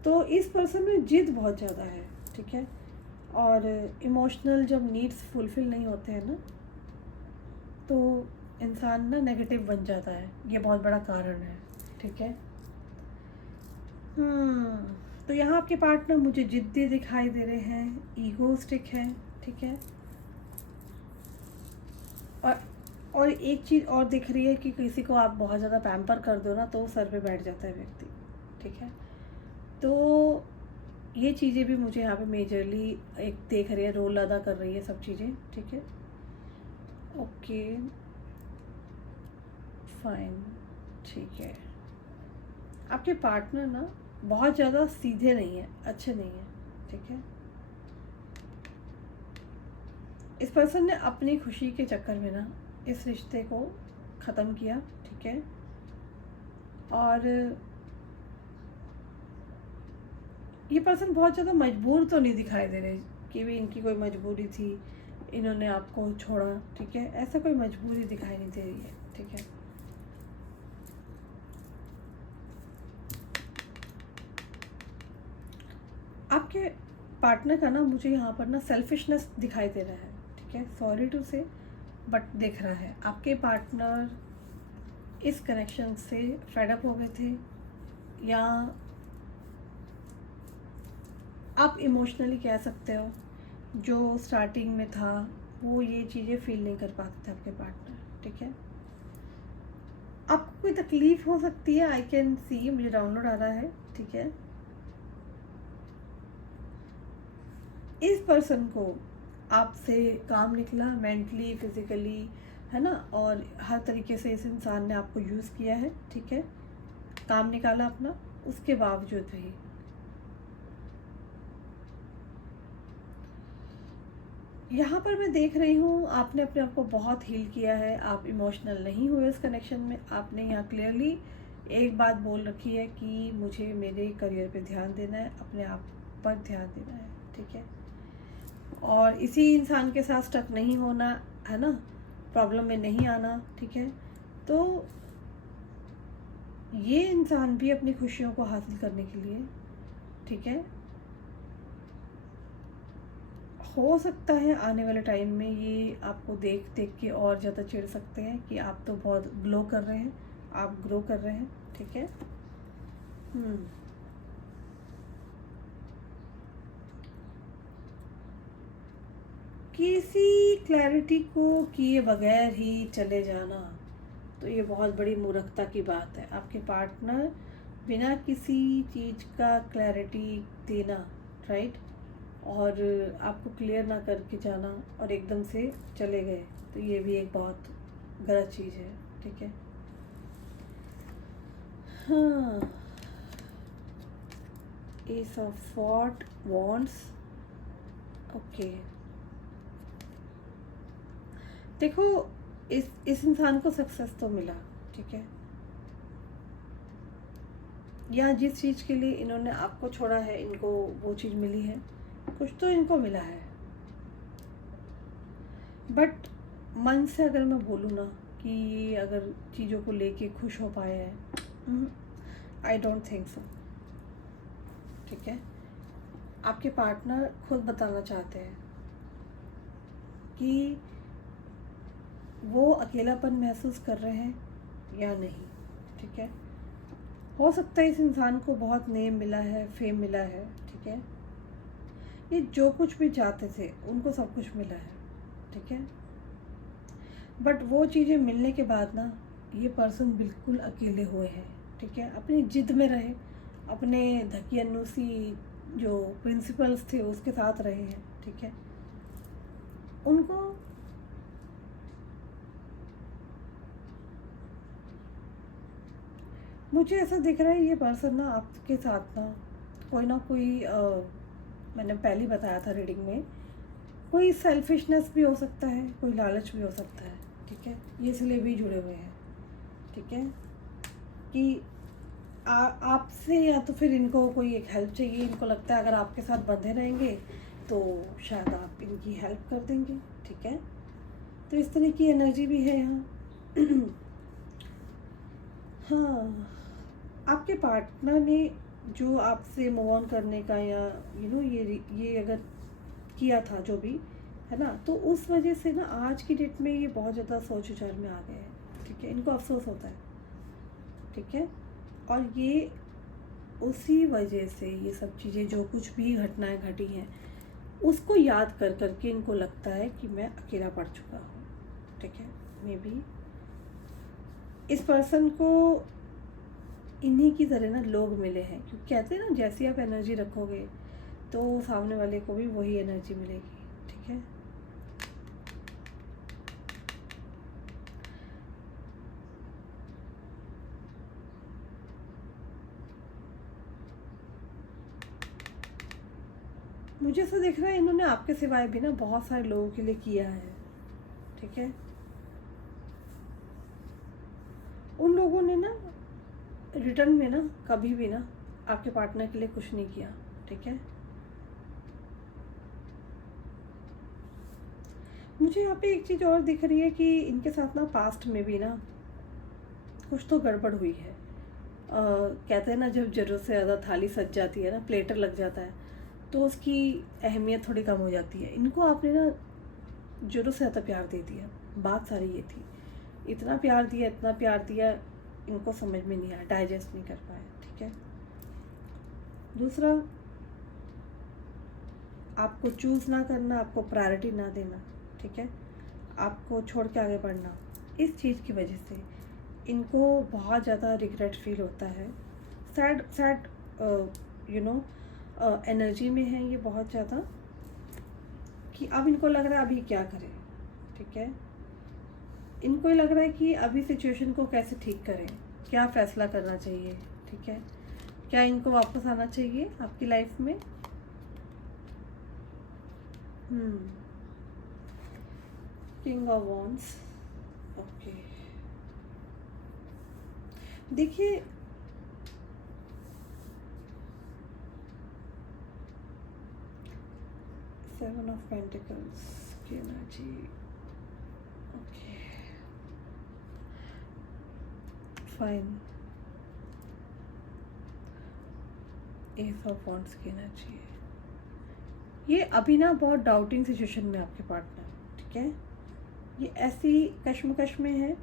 तो इस पर्सन में जिद बहुत ज़्यादा है, ठीक है। और इमोशनल जब नीड्स फुलफ़िल नहीं होते हैं ना, तो इंसान ना नेगेटिव बन जाता है, ये बहुत बड़ा कारण है, ठीक है। तो यहाँ आपके पार्टनर मुझे जिद्दी दिखाई दे रहे हैं, ईगोस्टिक है, ठीक है। और एक चीज़ और दिख रही है कि किसी को आप बहुत ज़्यादा पैम्पर कर दो ना तो सर पे बैठ जाता है व्यक्ति, ठीक है। तो ये चीज़ें भी मुझे यहाँ पे मेजरली एक देख रही है, रोल अदा कर रही है सब चीज़ें, ठीक है। ओके फाइन, ठीक है। आपके पार्टनर ना बहुत ज़्यादा सीधे नहीं है, अच्छे नहीं है, ठीक है। इस पर्सन ने अपनी खुशी के चक्कर में ना इस रिश्ते को ख़त्म किया, ठीक है। और ये पर्सन बहुत ज़्यादा मजबूर तो नहीं दिखाई दे रहे कि भी इनकी कोई मजबूरी थी, इन्होंने आपको छोड़ा, ठीक है। ऐसा कोई मजबूरी दिखाई नहीं दे रही है, ठीक है। आपके पार्टनर का ना मुझे यहाँ पर ना सेल्फिशनेस दिखाई दे रहा है, ठीक है। सॉरी टू से बट दिख रहा है आपके पार्टनर इस कनेक्शन से फेड अप हो गए थे, या आप इमोशनली कह सकते हो जो स्टार्टिंग में था वो ये चीज़ें फील नहीं कर पाते थे आपके पार्टनर, ठीक है। आपको कोई तकलीफ़ हो सकती है, आई कैन सी, मुझे डाउनलोड आ रहा है, ठीक है। इस पर्सन को आपसे काम निकला मेंटली, फिज़िकली, है ना, और हर तरीके से इस इंसान ने आपको यूज़ किया है, ठीक है, काम निकाला अपना, उसके बावजूद भी यहाँ पर मैं देख रही हूँ आपने अपने आप को बहुत हील किया है, आप इमोशनल नहीं हुए इस कनेक्शन में। आपने यहाँ क्लियरली एक बात बोल रखी है कि मुझे मेरे करियर पे ध्यान देना है, अपने आप पर ध्यान देना है, ठीक है। और इसी इंसान के साथ स्टक नहीं होना है ना, प्रॉब्लम में नहीं आना, ठीक है। तो ये इंसान भी अपनी खुशियों को हासिल करने के लिए, ठीक है, हो सकता है आने वाले टाइम में ये आपको देख देख के और ज़्यादा चिढ़ सकते हैं कि आप तो बहुत ग्लो कर रहे हैं, आप ग्रो कर रहे हैं, ठीक है। किसी क्लैरिटी को किए बगैर ही चले जाना, तो ये बहुत बड़ी मूर्खता की बात है। आपके पार्टनर बिना किसी चीज़ का क्लैरिटी देना, राइट, और आपको क्लियर ना करके जाना और एकदम से चले गए, तो ये भी एक बहुत गलत चीज़ है, ठीक है। हाँ, S of what wants, okay. देखो, इस इंसान को सक्सेस तो मिला, ठीक है, या जिस चीज़ के लिए इन्होंने आपको छोड़ा है इनको वो चीज़ मिली है, कुछ तो इनको मिला है। बट मन से अगर मैं बोलूँ ना कि ये अगर चीज़ों को लेके खुश हो पाए हैं, आई डोंट थिंक सो, ठीक है। आपके पार्टनर खुद बताना चाहते हैं कि वो अकेलापन महसूस कर रहे हैं या नहीं, ठीक है। हो सकता है इस इंसान को बहुत नेम मिला है, फेम मिला है, ठीक है, ये जो कुछ भी चाहते थे उनको सब कुछ मिला है, ठीक है। बट वो चीज़ें मिलने के बाद ना ये पर्सन बिल्कुल अकेले हुए हैं, ठीक है। अपनी जिद में रहे, अपने धकियानुसी जो प्रिंसिपल्स थे उसके साथ रहे हैं, ठीक है। उनको मुझे ऐसा दिख रहा है ये पर्सन ना आपके साथ ना कोई मैंने पहले ही बताया था रीडिंग में, कोई सेल्फिशनेस भी हो सकता है, कोई लालच भी हो सकता है, ठीक है। ये इसलिए भी जुड़े हुए हैं, ठीक है, कि आपसे या तो फिर इनको कोई एक हेल्प चाहिए। इनको लगता है अगर आपके साथ बंधे रहेंगे तो शायद आप इनकी हेल्प कर देंगे, ठीक है। तो इस तरह की एनर्जी भी है यहाँ। हाँ, आपके पार्टनर ने जो आपसे मूव ऑन करने का या ये अगर किया था जो भी है ना, तो उस वजह से ना आज की डेट में ये बहुत ज़्यादा सोच विचार में आ गए हैं, ठीक है। इनको अफसोस होता है, ठीक है। और ये उसी वजह से ये सब चीज़ें जो कुछ भी घटनाएं घटी हैं उसको याद कर करके इनको लगता है कि मैं अकेला पड़ चुका हूँ, ठीक है। मे बी इस पर्सन को इन्हीं की तरह ना लोग मिले हैं, क्योंकि कहते हैं ना जैसी आप एनर्जी रखोगे तो सामने वाले को भी वही एनर्जी मिलेगी, ठीक है। मुझे ऐसा दिख रहा है इन्होंने आपके सिवाय भी ना बहुत सारे लोगों के लिए किया है, ठीक है। उन लोगों ने ना रिटर्न में ना कभी भी ना आपके पार्टनर के लिए कुछ नहीं किया, ठीक है। मुझे यहाँ पे एक चीज़ और दिख रही है कि इनके साथ ना पास्ट में भी ना कुछ तो गड़बड़ हुई है। कहते हैं ना जब ज़रूरत से ज़्यादा थाली सज जाती है ना, प्लेटर लग जाता है, तो उसकी अहमियत थोड़ी कम हो जाती है। इनको आपने ना ज़रूरत से ज़्यादा प्यार दे दिया, बात सारी ये थी। इतना प्यार दिया, इतना प्यार दिया, इनको समझ में नहीं आया, डाइजेस्ट नहीं कर पाया, ठीक है। दूसरा, आपको चूज़ ना करना, आपको प्रायोरिटी ना देना, ठीक है, आपको छोड़ के आगे बढ़ना, इस चीज़ की वजह से इनको बहुत ज़्यादा रिग्रेट फील होता है। सैड सैड एनर्जी में है ये बहुत ज़्यादा, कि अब इनको लग रहा है अभी क्या करें, ठीक है। इनको ये लग रहा है कि अभी सिचुएशन को कैसे ठीक करें, क्या फ़ैसला करना चाहिए, ठीक है। क्या इनको वापस आना चाहिए आपकी लाइफ में? King of wands, okay. देखिए, 7 of Pentacles की energy, okay fine. S of wands की एनर्जी है। ये अभी ना बहुत डाउटिंग सिचुएशन में आपके पार्टनर, ठीक है। ये ऐसी कश्मकश में है,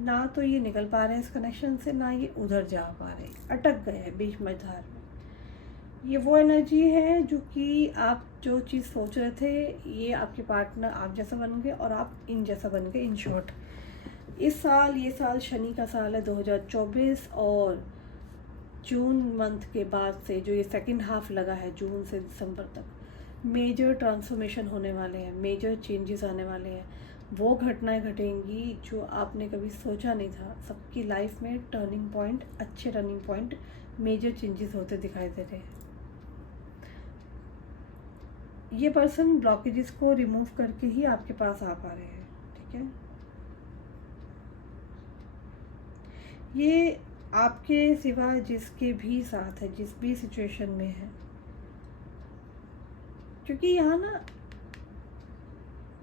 ना तो ये निकल पा रहे हैं इस कनेक्शन से, ना ये उधर जा पा रहे, अटक गए हैं बीच मझधार में। ये वो एनर्जी है जो कि आप जो चीज़ सोच रहे थे, ये आपके पार्टनर आप जैसा बन गए और आप इन जैसा बन गए। इन शॉर्ट इस साल, ये साल शनि का साल है 2024, और जून मंथ के बाद से जो ये सेकंड हाफ लगा है, जून से दिसंबर तक, मेजर ट्रांसफॉर्मेशन होने वाले हैं, मेजर चेंजेस आने वाले हैं। वो घटनाएं घटेंगी जो आपने कभी सोचा नहीं था। सबकी लाइफ में टर्निंग पॉइंट, अच्छे टर्निंग पॉइंट, मेजर चेंजेस होते दिखाई दे रहे हैं। ये पर्सन ब्लॉकेजेस को रिमूव करके ही आपके पास आ पा रहे हैं, ठीक है। ये आपके सिवा जिसके भी साथ है, जिस भी सिचुएशन में है, क्योंकि यहाँ ना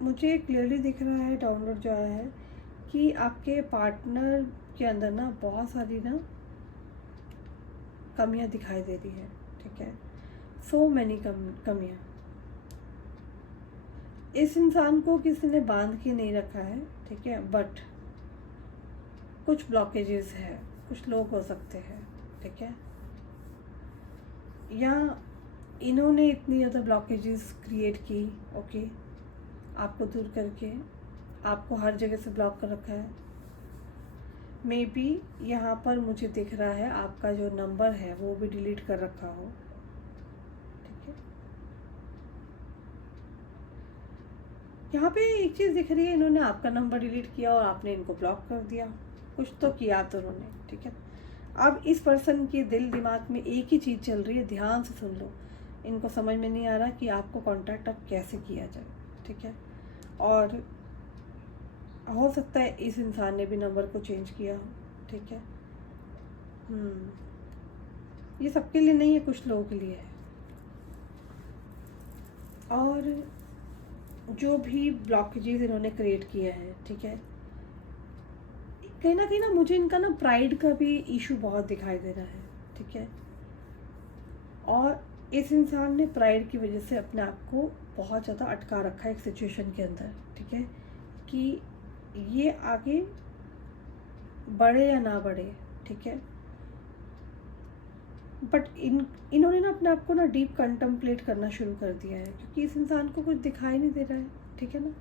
मुझे क्लियरली दिख रहा है, डाउनलोड जो आया है, कि आपके पार्टनर के अंदर ना बहुत सारी ना कमियाँ दिखाई दे रही है, ठीक है। सो मैनी कमियाँ। इस इंसान को किसी ने बांध के नहीं रखा है, ठीक है, बट कुछ ब्लॉकेजेस है, कुछ लोग हो सकते हैं, ठीक है, या इन्होंने इतनी ज़्यादा ब्लॉकेजेस क्रिएट की, ओके, आपको दूर करके आपको हर जगह से ब्लॉक कर रखा है। मे बी यहाँ पर मुझे दिख रहा है आपका जो नंबर है वो भी डिलीट कर रखा हो, ठीक है। यहाँ पे एक चीज़ दिख रही है, इन्होंने आपका नंबर डिलीट किया और आपने इनको ब्लॉक कर दिया, कुछ तो किया आप दोनों ने, ठीक है। अब इस पर्सन के दिल दिमाग में एक ही चीज़ चल रही है, ध्यान से सुन लो। इनको समझ में नहीं आ रहा कि आपको कांटेक्ट अब कैसे किया जाए, ठीक है। और हो सकता है इस इंसान ने भी नंबर को चेंज किया हो, ठीक है। ये सबके लिए नहीं है, कुछ लोगों के लिए है। और जो भी ब्लॉकेजेस इन्होंने क्रिएट किया है, ठीक है, कहीं ना मुझे इनका ना प्राइड का भी इशू बहुत दिखाई दे रहा है, ठीक है। और इस इंसान ने प्राइड की वजह से अपने आप को बहुत ज़्यादा अटका रखा है एक सिचुएशन के अंदर, ठीक है, कि ये आगे बढ़े या ना बढ़े, ठीक है। बट इन्होंने ना अपने आप को ना डीप कंटम्पलेट करना शुरू कर दिया है, क्योंकि इस इंसान को कुछ दिखाई नहीं दे रहा है, ठीक है ना।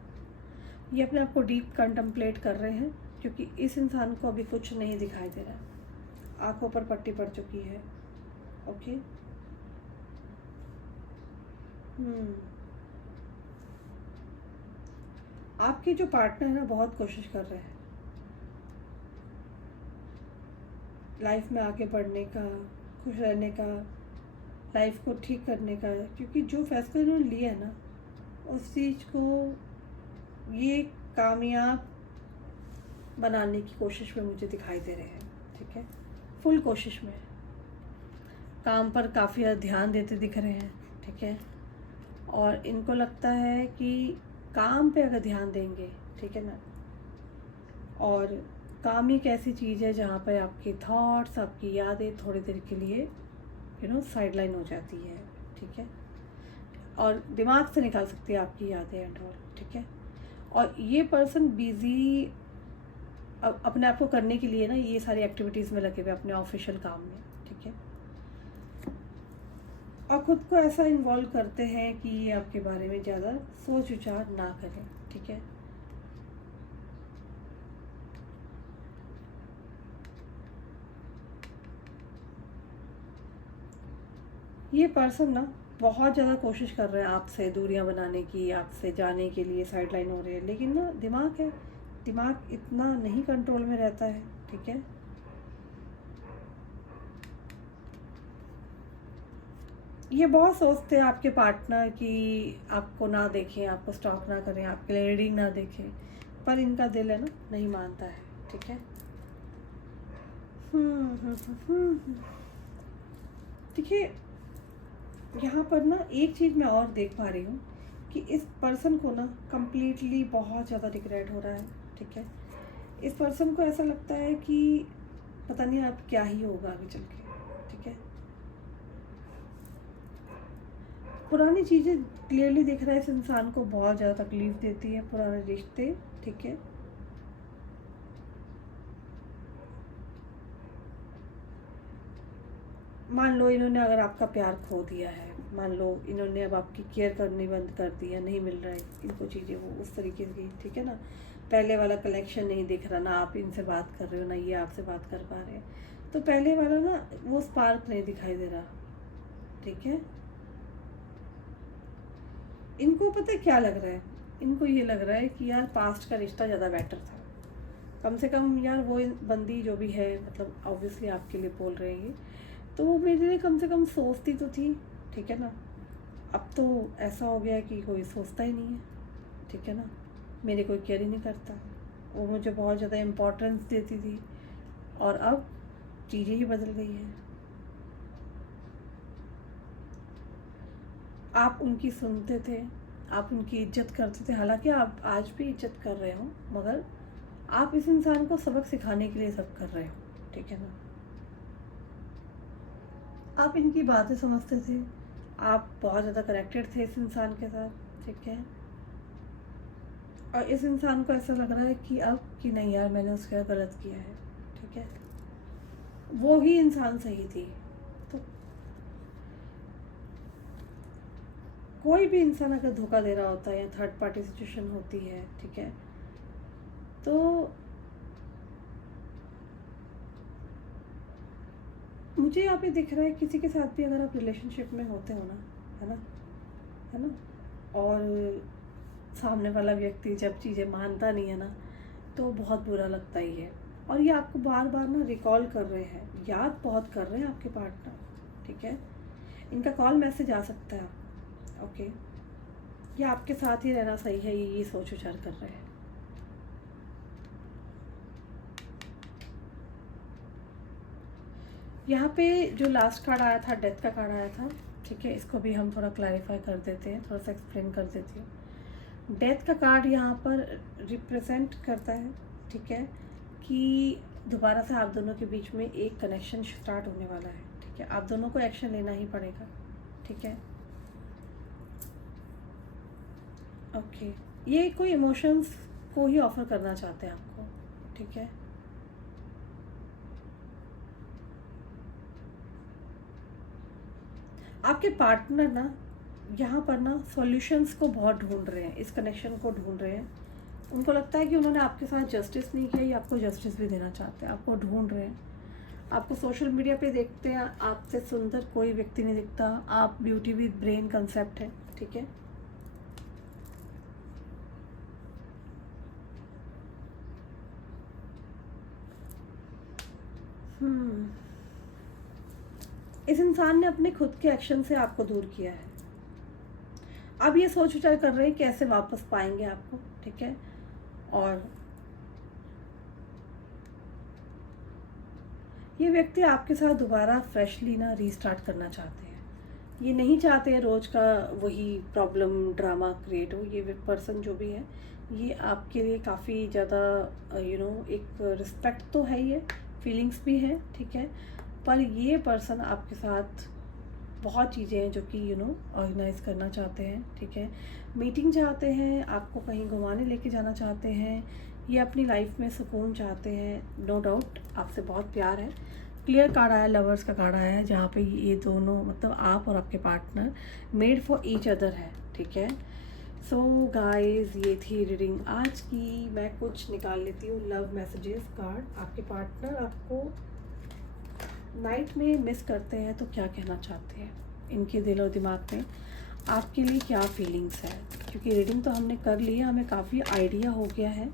ये अपने आप को डीप कंटम्पलेट कर रहे हैं, क्योंकि इस इंसान को अभी कुछ नहीं दिखाई दे रहा है, आंखों पर पट्टी पड़ चुकी है, ओके। आपके जो पार्टनर है ना बहुत कोशिश कर रहे हैं लाइफ में आगे बढ़ने का, खुश रहने का, लाइफ को ठीक करने का, क्योंकि जो फैसला इन्होंने लिया है ना उस चीज़ को ये कामयाब बनाने की कोशिश में मुझे दिखाई दे रहे हैं, ठीक है। फुल कोशिश में, काम पर काफ़ी ध्यान देते दिख रहे हैं, ठीक है। और इनको लगता है कि काम पे अगर ध्यान देंगे, ठीक है ना, और काम एक ऐसी चीज़ है जहाँ पर आपके थॉट्स, आपकी यादें थोड़ी देर के लिए साइडलाइन हो जाती है, ठीक है, और दिमाग से निकाल सकती है आपकी यादें एंड ऑल, ठीक है। और ये पर्सन बिज़ी अपने आप को करने के लिए ना ये सारी एक्टिविटीज़ में लगे हुए अपने ऑफिशियल काम में, ठीक है, और ख़ुद को ऐसा इन्वॉल्व करते हैं कि ये आपके बारे में ज़्यादा सोच विचार ना करें, ठीक है। ये पर्सन ना बहुत ज़्यादा कोशिश कर रहे हैं आपसे दूरियां बनाने की, आपसे जाने के लिए साइडलाइन हो रहे हैं, लेकिन ना दिमाग है, दिमाग इतना नहीं कंट्रोल में रहता है, ठीक है। ये बहुत सोचते हैं आपके पार्टनर कि आपको ना देखें, आपको स्टॉक ना करें, आपके लिए रीडिंग ना देखें, पर इनका दिल है ना नहीं मानता है, ठीक है। देखिए यहाँ पर ना एक चीज़ मैं और देख पा रही हूँ कि इस पर्सन को ना कम्प्लीटली बहुत ज़्यादा रिग्रेट हो रहा है, ठीक है। इस पर्सन को ऐसा लगता है कि पता नहीं अब क्या ही होगा आगे चल के, ठीक है। पुरानी चीज़ें क्लियरली दिख रहा है इस इंसान को बहुत ज़्यादा तकलीफ़ देती है, पुराने रिश्ते, ठीक है। मान लो इन्होंने अगर आपका प्यार खो दिया है, मान लो इन्होंने अब आपकी केयर करनी बंद कर दी है, नहीं मिल रहा है इनको चीज़ें वो उस तरीके की, ठीक है ना। पहले वाला कलेक्शन नहीं दिख रहा, ना आप इनसे बात कर रहे हो ना ये आपसे बात कर पा रहे हैं, तो पहले वाला ना वो स्पार्क नहीं दिखाई दे रहा, ठीक है। इनको पता है क्या लग रहा है, इनको ये लग रहा है कि यार पास्ट का रिश्ता ज़्यादा बेटर था, कम से कम यार वो बंदी जो भी है, मतलब ऑब्वियसली आपके लिए बोल रहे हैं ये, तो वो मेरे लिए कम से कम सोचती तो थी, ठीक है ना। अब तो ऐसा हो गया है कि कोई सोचता ही नहीं है, ठीक है ना। मेरी कोई केयर ही नहीं करता, वो मुझे बहुत ज़्यादा इम्पोर्टेंस देती थी और अब चीज़ें ही बदल गई हैं। आप उनकी सुनते थे, आप उनकी इज्जत करते थे, हालांकि आप आज भी इज्जत कर रहे हो, मगर आप इस इंसान को सबक सिखाने के लिए सब कर रहे हो, ठीक है ना। आप इनकी बातें समझते थे, आप बहुत ज़्यादा कनेक्टेड थे इस इंसान के साथ, ठीक है। और इस इंसान को ऐसा लग रहा है कि अब कि नहीं यार मैंने उसके साथ गलत किया है, ठीक है, वो ही इंसान सही थी। तो कोई भी इंसान अगर धोखा दे रहा होता है या थर्ड पार्टी सिचुएशन होती है, ठीक है, तो मुझे यहाँ पे दिख रहा है किसी के साथ भी अगर आप रिलेशनशिप में होते हो ना, है ना, है ना, और सामने वाला व्यक्ति जब चीज़ें मानता नहीं है ना, तो बहुत बुरा लगता ही है। और ये आपको बार बार ना रिकॉल कर रहे हैं, याद बहुत कर रहे हैं आपके पार्टनर, ठीक है। इनका कॉल मैसेज आ सकता है, ओके, ये आपके साथ ही रहना सही है, ये सोच विचार कर रहे हैं। यहाँ पे जो लास्ट कार्ड आया था, डेथ का कार्ड आया था, ठीक है, इसको भी हम थोड़ा क्लैरिफाई कर देते हैं, थोड़ा सा एक्सप्लेन कर देती हूँ। डेथ का कार्ड यहाँ पर रिप्रेजेंट करता है, ठीक है, कि दोबारा से आप दोनों के बीच में एक कनेक्शन स्टार्ट होने वाला है, ठीक है। आप दोनों को एक्शन लेना ही पड़ेगा, ठीक है, ओके। ये कोई इमोशंस को ही ऑफर करना चाहते हैं आपको, ठीक है। आपके पार्टनर ना यहाँ पर ना सॉल्यूशंस को बहुत ढूंढ रहे हैं, इस कनेक्शन को ढूंढ रहे हैं। उनको लगता है कि उन्होंने आपके साथ जस्टिस नहीं किया, ये आपको जस्टिस भी देना चाहते हैं, आपको ढूंढ रहे हैं। आपको सोशल मीडिया पे देखते हैं, आपसे सुंदर कोई व्यक्ति नहीं दिखता, आप ब्यूटी विद ब्रेन कंसेप्ट है, ठीक है। इस इंसान ने अपने खुद के एक्शन से आपको दूर किया है। अब ये सोच विचार कर रहे हैं कैसे वापस पाएंगे आपको, ठीक है। और ये व्यक्ति आपके साथ दोबारा फ्रेशली ना रीस्टार्ट करना चाहते हैं, ये नहीं चाहते हैं रोज़ का वही प्रॉब्लम ड्रामा क्रिएट हो। ये पर्सन जो भी है ये आपके लिए काफ़ी ज़्यादा एक रिस्पेक्ट तो है ही है, फीलिंग्स भी हैं, ठीक है, पर ये पर्सन आपके साथ बहुत चीज़ें हैं जो कि ऑर्गेनाइज़ करना चाहते हैं, ठीक है। मीटिंग चाहते हैं, आपको कहीं घुमाने लेके जाना चाहते हैं, ये अपनी लाइफ में सुकून चाहते हैं, नो डाउट आपसे बहुत प्यार है। क्लियर कार्ड आया, लवर्स का कार्ड आया है, जहाँ पे ये दोनों मतलब आप और आपके partner made for each other है, ठीक है। सो गाइस ये थी रीडिंग आज की। मैं कुछ निकाल लेती हूँ लव मैसेजेस कार्ड। आपके पार्टनर आपको नाइट में मिस करते हैं तो क्या कहना चाहते हैं, इनके दिल और दिमाग में आपके लिए क्या फीलिंग्स है, क्योंकि रीडिंग तो हमने कर ली है, हमें काफ़ी आइडिया हो गया है।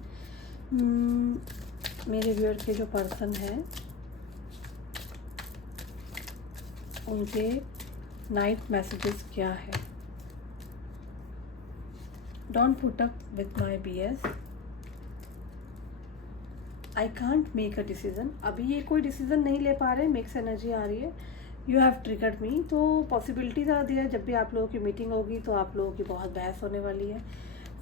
मेरे व्यूअर के जो पर्सन हैं उनके नाइट मैसेजेस क्या है। Don't put up with my BS, I can't make a decision. अभी ये कोई डिसीज़न नहीं ले पा रहे, मिक्स एनर्जी आ रही है, यू हैव ट्रिगर्ड मी। तो पॉसिबिलिटीज़ आ दिया जब भी आप लोगों की मीटिंग होगी तो आप लोगों की बहुत बहस होने वाली है,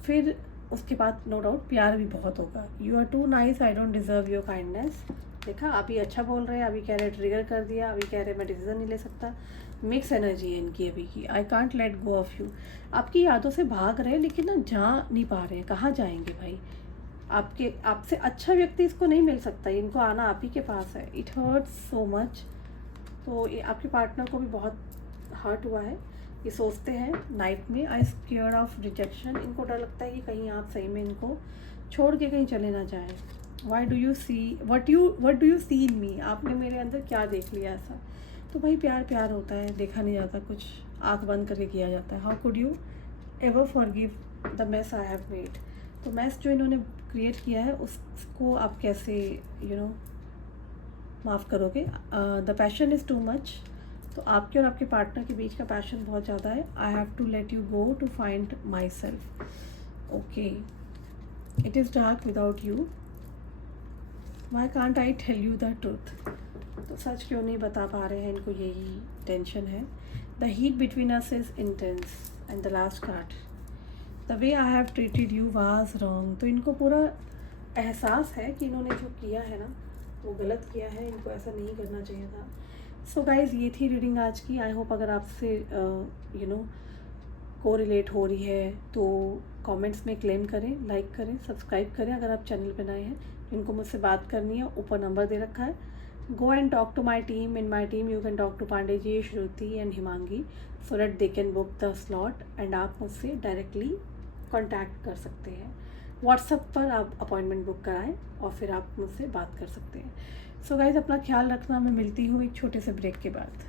फिर उसके बाद नो डाउट प्यार भी बहुत होगा। You are too nice, I don't deserve your kindness. देखा, अभी अच्छा बोल रहे हैं, अभी कह रहे ट्रिगर कर दिया, अभी कह रहे मैं डिसीजन नहीं ले सकता। मिक्स एनर्जी है इनकी अभी की। I can't let go of you. आपकी यादों से भाग रहे हैं लेकिन ना जा नहीं पा रहे हैं। कहाँ जाएंगे भाई? आपसे अच्छा व्यक्ति इसको नहीं मिल सकता, इनको आना आप ही के पास है। It hurts so much. तो ये आपके पार्टनर को भी बहुत हर्ट हुआ है। ये सोचते हैं नाइट में, आई स्केयर ऑफ रिजेक्शन। इनको डर लगता है कि कहीं आप सही में इनको छोड़ के कहीं चले ना जाए। Why do you see what do you see in me? आपने मेरे अंदर क्या देख लिया ऐसा? तो भाई प्यार प्यार होता है, देखा नहीं जाता कुछ, आँख बंद करके किया जाता है। How could you ever forgive the mess I have made? तो मेस जो इन्होंने क्रिएट किया है उसको आप कैसे माफ़ करोगे? The passion is too much. तो आपके और आपके पार्टनर के बीच का पैशन बहुत ज़्यादा है। I have to let you go to find myself. Okay, it is dark without you. Why can't I tell you the truth? तो सच क्यों नहीं बता पा रहे हैं, इनको यही टेंशन है। The heat between us is intense and the last card, the way I have treated you was wrong. तो इनको पूरा एहसास है कि इन्होंने जो किया है ना वो गलत किया है, इनको ऐसा नहीं करना चाहिए था। सो गाइज़, ये थी रीडिंग आज की। आई होप अगर आपसे को रिलेट हो रही है तो कमेंट्स में क्लेम करें, लाइक करें, सब्सक्राइब करें। अगर आप चैनल पर नए हैं, जिनको मुझसे बात करनी है, ऊपर नंबर दे रखा है। Go and talk to my team. In my team you can talk to Pandey ji, Shruti and Himangi, so that they can book the slot and आप मुझसे डायरेक्टली कॉन्टैक्ट कर सकते हैं। व्हाट्सएप पर आप अपॉइंटमेंट बुक कराएं और फिर आप मुझसे बात कर सकते हैं। सो गाइज़, अपना ख्याल रखना। मैं मिलती हूँ एक छोटे से ब्रेक के बाद।